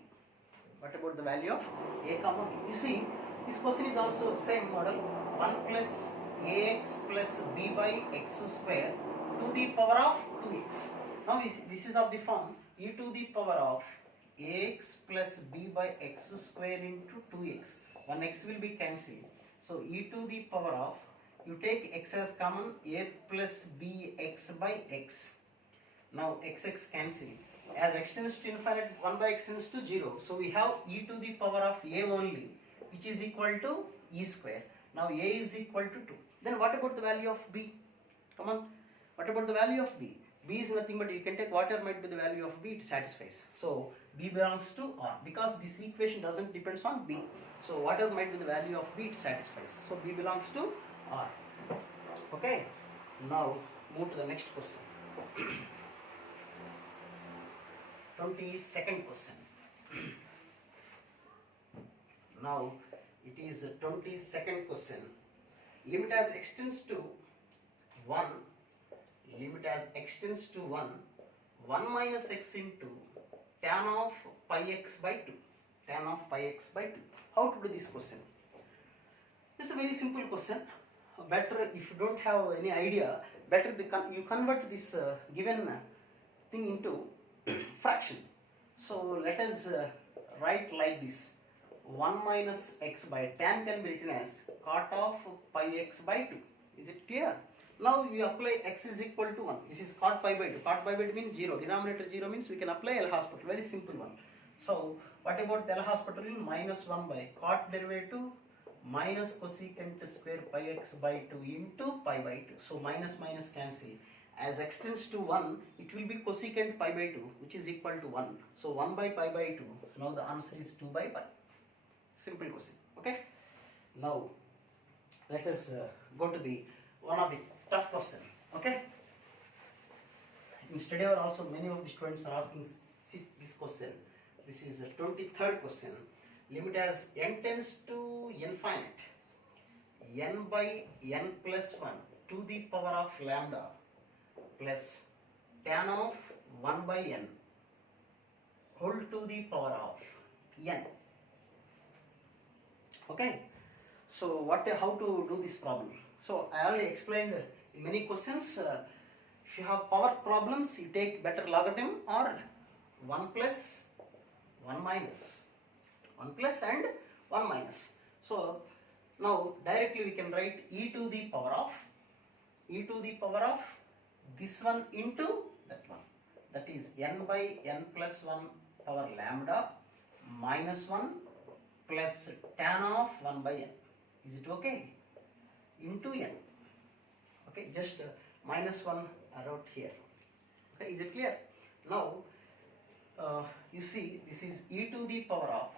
What about the value of a comma b? You see, this question is also same model, 1 plus ax plus b by x square to the power of 2x. Now this is of the form e to the power of ax plus b by x square into 2x. One x will be cancelled. So e to the power of, you take x as common, a plus b x by x. Now x cancel. As x tends to infinite, 1 by x tends to 0. So we have e to the power of a only, which is equal to e square. Now a is equal to 2. Then what about the value of b? Come on. What about the value of b? B is nothing but you can take whatever might be the value of b, it satisfies. So b belongs to R, because this equation doesn't depend on b. So whatever might be the value of b, it satisfies. So b belongs to R. Okay. Now move to the next question. 22nd question. Now it is a 22nd question. Limit as x tends to 1. Limit as x tends to 1. 1 minus x into tan of pi x by 2. Tan of pi x by 2. How to do this question? It's a very simple question. Better if you don't have any idea, better you convert this given thing into fraction. So let us write like this. 1 minus x by tan can be written as cot of pi x by 2. Is it clear? Now we apply x is equal to 1. This is cot pi by 2. Cot pi by 2 means 0. Denominator 0 means we can apply L'Hospital. Very simple one. So what about L'Hospital? Minus 1 by cot derivative minus cosecant square pi x by 2 into pi by 2. So minus minus cancel. As x tends to 1, it will be cosecant pi by 2, which is equal to 1. So 1 by pi by 2. Now the answer is 2 by pi. Simple question. Okay. Now let us go to the one of the tough question. Okay. In study hour also many of the students are asking this question. This is the 23rd question. Limit as n tends to infinite, n by n plus 1 to the power of lambda plus tan of 1 by n whole to the power of n. Okay, so how to do this problem? So I already explained in many questions. If you have power problems, you take better logarithm or 1 plus 1 minus, 1 plus and 1 minus. So now directly we can write e to the power of this one into that one, that is n by n plus 1 power lambda minus 1 plus tan of 1 by n. Is it okay? Into n. Okay, just minus 1 I wrote here. Okay, is it clear? Now you see, this is e to the power of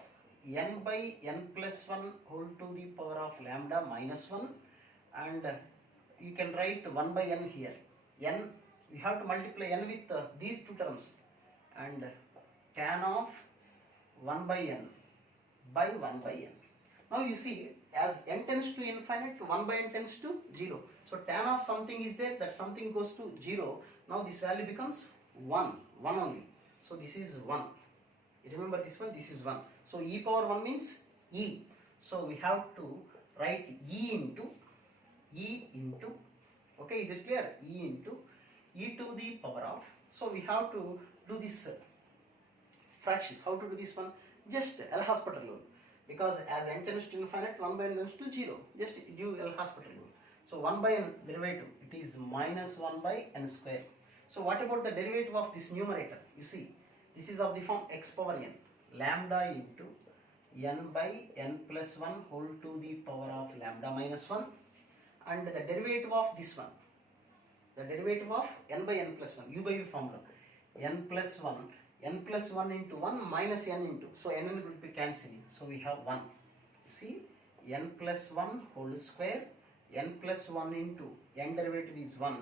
n by n plus 1 whole to the power of lambda minus 1, and you can write 1 by n here. N, we have to multiply n with these two terms, and tan of 1 by n by 1 by n. Now you see, as n tends to infinite, 1 by n tends to 0. So tan of something is there, that something goes to 0. Now this value becomes 1 only. So this is 1. You remember this one? This is 1. So e power 1 means e. So we have to write e into, okay, is it clear? E into e to the power of. So we have to do this fraction. How to do this one? Just L'Hospital rule. Because as n tends to infinite, 1 by n tends to 0. Just do L'Hospital rule. So 1 by n derivative, it is minus 1 by n square. So what about the derivative of this numerator? You see, this is of the form x power n, lambda into n by n plus 1 whole to the power of lambda minus 1, and the derivative of this one, the derivative of n by n plus 1, u by v formula, n plus 1 into 1 minus n into, so n will be cancelling, so we have 1. You see, n plus 1 whole square, n plus 1 into n derivative is 1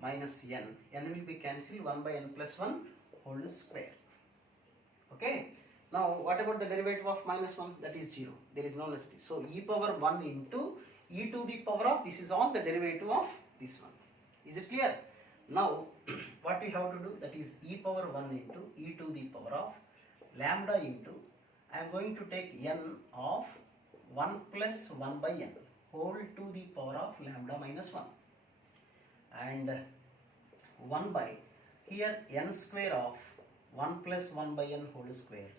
minus n will be cancelled, 1 by n plus 1 whole square. Okay, now what about the derivative of minus 1? That is 0, there is no necessity. So e power 1 into e to the power of, this is all the derivative of this one. Is it clear? Now what we have to do, that is e power 1 into e to the power of lambda into, I am going to take n of 1 plus 1 by n whole to the power of lambda minus 1, and 1 by, here n square of 1 plus 1 by n whole square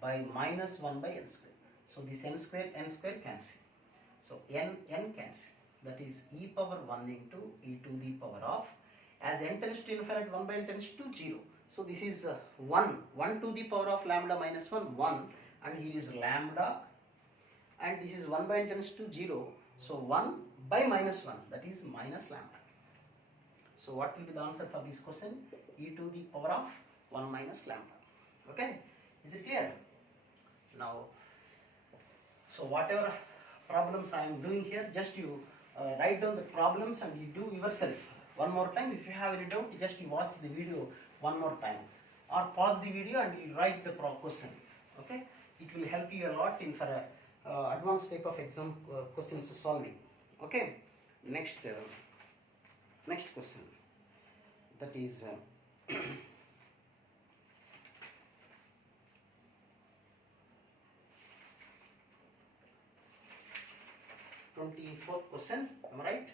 by minus 1 by n square. So this n square cancel. So n cancel. That is e power 1 into e to the power of, as n tends to infinite, 1 by n tends to 0. So this is 1 to the power of lambda minus 1, 1, and here is lambda, and this is 1 by n tends to 0. So 1 by minus 1, that is minus lambda. So what will be the answer for this question? E to the power of 1 minus lambda. Okay, is it clear? Now, so whatever problems I am doing here, just you write down the problems and you do yourself one more time. If you have any doubt, just you watch the video one more time, or pause the video and you write the question. Okay, it will help you a lot in for advanced type of exam questions solving. Okay, next question, that is 24th question. Am I right?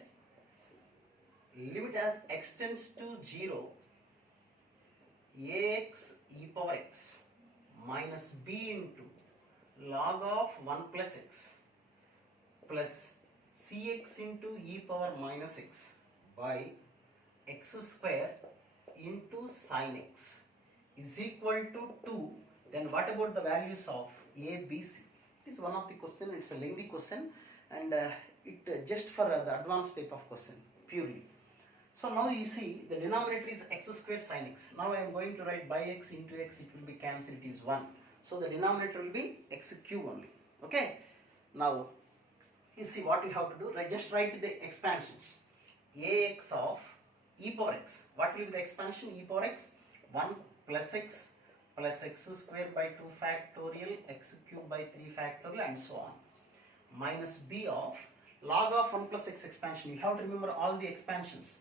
Limit as x tends to 0, ax e power x minus b into log of 1 plus x plus cx into e power minus x by x square into sin x is equal to 2. Then what about the values of a, b, c? It is one of the question. It's a lengthy question, and it just for the advanced type of question purely. So now you see, the denominator is x square sin x. Now I am going to write by x into x, it will be cancelled, it is 1. So the denominator will be x cube only. Okay, now you see what you have to do, just write the expansions. Ax of e power x, what will be the expansion? E power x, 1 plus x square by 2 factorial, x cube by 3 factorial, and so on, minus b of Log of 1 plus x expansion, you have to remember all the expansions.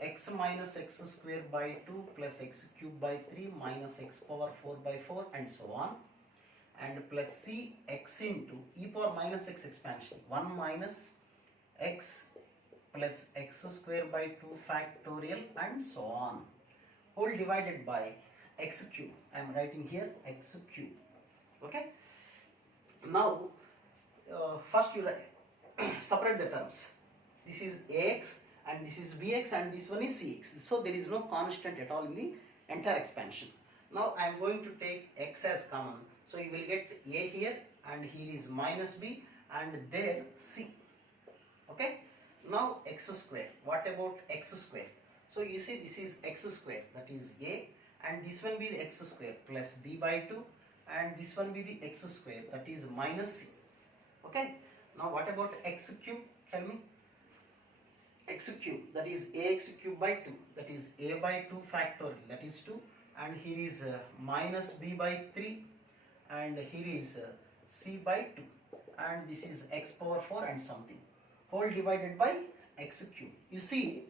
X minus x square by 2 plus x cube by 3 minus x power 4 by 4 and so on. And plus c x into e power minus x expansion, 1 minus x plus x square by 2 factorial and so on, whole divided by x cube. I am writing here x cube. Okay. Now first you separate the terms. This is ax and this is bx and this one is cx. So there is no constant at all in the entire expansion. Now I am going to take x as common. So you will get a here and here is minus b and there c. Okay. Now x square. What about x square? So you see this is x square, that is a, and this one be the x square plus b by 2 and this one be the x square, that is minus c. Okay. Now what about x cube? Tell me. X cube, that is ax cube by 2, that is a by 2 factorial, that is 2, and here is minus b by 3 and here is c by 2 and this is x power 4 and something, whole divided by x cube. You see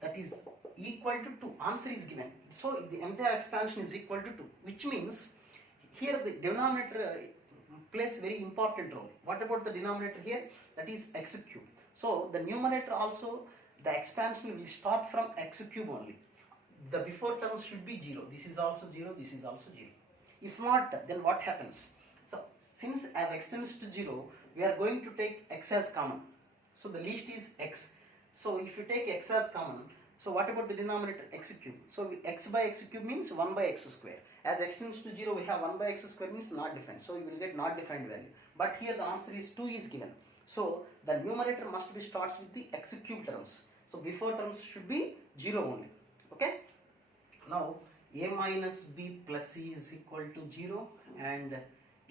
that is equal to 2. Answer is given. So the entire expansion is equal to 2, which means here the denominator plays very important role. What about the denominator here? That is x cube. So the numerator also, the expansion will start from x cube only. The before terms should be 0. This is also 0, this is also 0. If not, then what happens? So since as x tends to 0, we are going to take x as common. So the least is x. So if you take x as common, so what about the denominator? X cube. So x by x cube means 1 by x square. As x tends to 0, we have 1 by x square means not defined. So you will get not defined value. But here the answer is 2 is given. So the numerator must be starts with the x cube terms. So before terms should be 0 only. Okay. Now a minus b plus c is equal to 0 and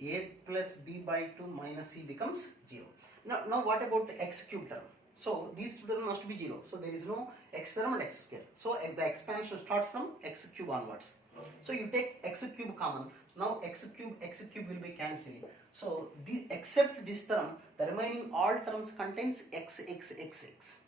a plus b by 2 minus c becomes 0. Now what about the x cube term? So these two terms must be 0. So there is no x term and x square. So the expansion starts from x cube onwards. So you take x cube common. Now x cube will be cancelled. So except this term, the remaining all terms contains x.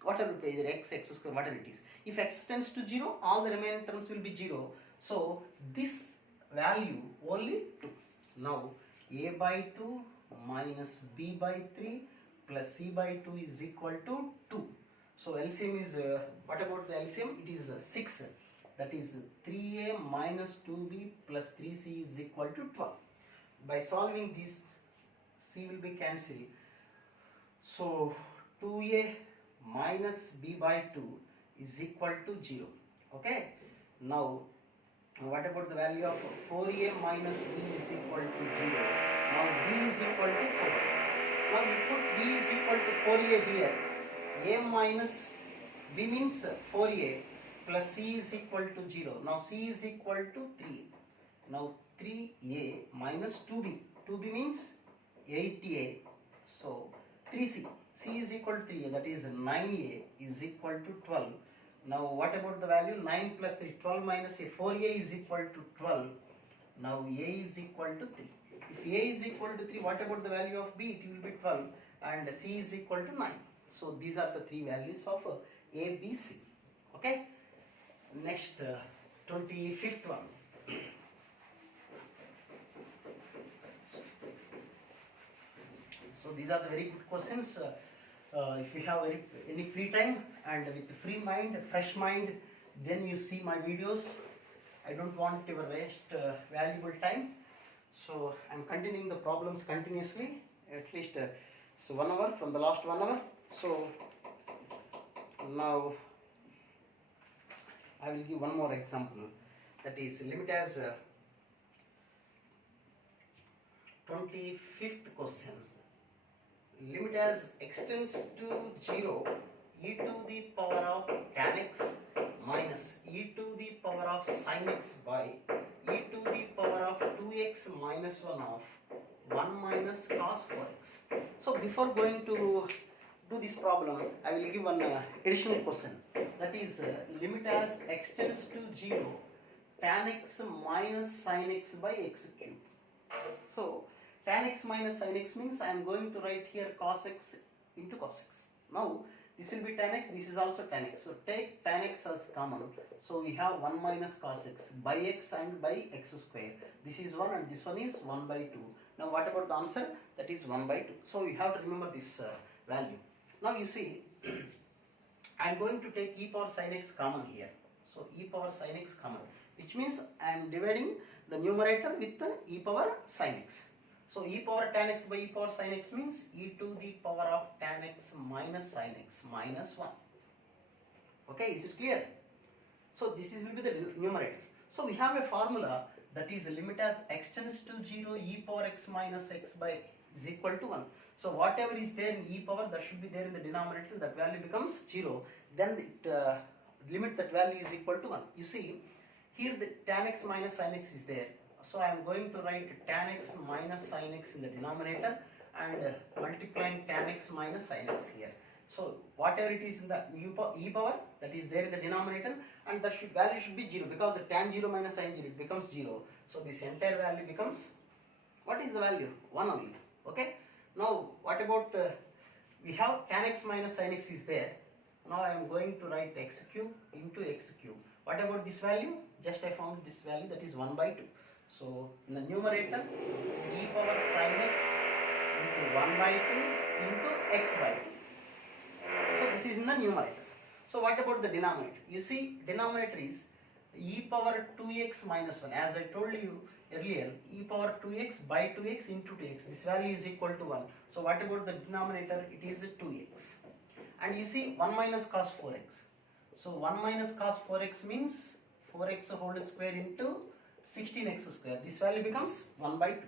Whatever it is, x square, whatever it is. If x tends to 0, all the remaining terms will be 0. So this value only 2. Now a by 2 minus b by 3 plus c by 2 is equal to 2. So LCM is, what about the LCM? It is 6. That is 3a minus 2b plus 3c is equal to 12. By solving this, c will be cancelled. So 2a minus b by 2 is equal to 0. Okay. Now what about the value of 4a minus b is equal to 0. Now b is equal to 4. Now you put b is equal to 4a here. A minus b means 4a plus c is equal to 0. Now c is equal to 3. Now 3a minus 2b. 2b means 8a. So 3c. c is equal to 3a, that is 9a is equal to 12. Now what about the value? 9 plus 3, 12 minus a. 4a is equal to 12. Now a is equal to 3. If a is equal to 3, what about the value of b? It will be 12 and c is equal to 9. So these are the three values of a, b, c. Okay. Next 25th one. So these are the very good questions. If you have any free time and with free mind, fresh mind, then you see my videos. I don't want your waste valuable time. So I am continuing the problems continuously, at least so 1 hour from the last 1 hour. So now I will give one more example, that is limit as 25th question. Limit as x tends to 0, e to the power of tan x minus e to the power of sin x by e to the power of 2x minus 1 of 1 minus cos 4x. So before going to do this problem, I will give one additional question, that is limit as x tends to 0 tan x minus sin x by x cube. So tan x minus sin x means I am going to write here cos x into cos x. Now this will be tan x, this is also tan x. So take tan x as common. So we have 1 minus cos x by x and by x square. This is 1 and this one is 1 by 2. Now what about the answer? That is 1 by 2. So you have to remember this value. Now you see, I am going to take e power sin x common here. So e power sin x common, which means I am dividing the numerator with the e power sin x. So e power tan x by e power sin x means e to the power of tan x minus sin x minus 1. Okay, is it clear? So this will be the numerator. So we have a formula that is limit as x tends to 0 e power x minus x by is equal to 1. So whatever is there in e power, that should be there in the denominator, that value becomes 0. Then it, limit that value is equal to 1. You see, here the tan x minus sin x is there. So I am going to write tan x minus sin x in the denominator and multiplying tan x minus sin x here. So whatever it is in the e power, that is there in the denominator, and the value should be 0, because the tan 0 minus sin 0, it becomes 0. So this entire value becomes, what is the value? 1 only. Okay. Now what about, we have tan x minus sin x is there. Now I am going to write x cube into x cube. What about this value? Just I found this value, that is 1 by 2. So in the numerator, e power sin x into 1 by 2 into x by 2. So this is in the numerator. So what about the denominator? You see, denominator is e power 2x minus 1. As I told you earlier, e power 2x by 2x into 2x. This value is equal to 1. So what about the denominator? It is 2x. And you see 1 minus cos 4x. So 1 minus cos 4x means 4x whole square into 16x square. This value becomes 1 by 2.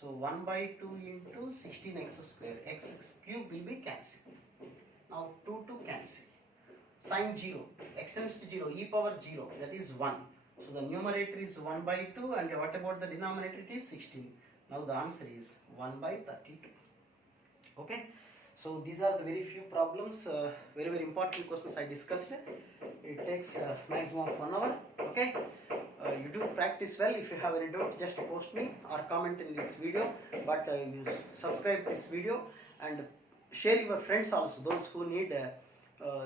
So 1 by 2 into 16x square. X cube will be cancelled. Now 2 cancel. Sin 0, x tends to 0, e power 0, that is 1. So the numerator is 1 by 2, and what about the denominator? It is 16. Now the answer is 1 by 32. Okay. So these are the very few problems, very important questions I discussed. It takes maximum of 1 hour. Okay. You do practice well. If you have any doubt, just post me or comment in this video. But you subscribe this video and share your friends also, those who need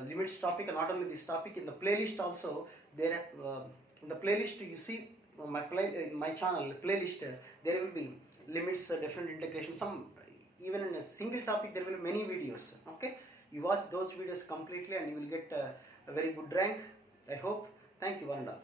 limits topic, and not only this topic. In the playlist also, there in the playlist you see in my channel playlist, there will be limits, different integration, some even in a single topic there will be many videos. Okay, you watch those videos completely and you will get a very good rank, I hope. Thank you, one and all.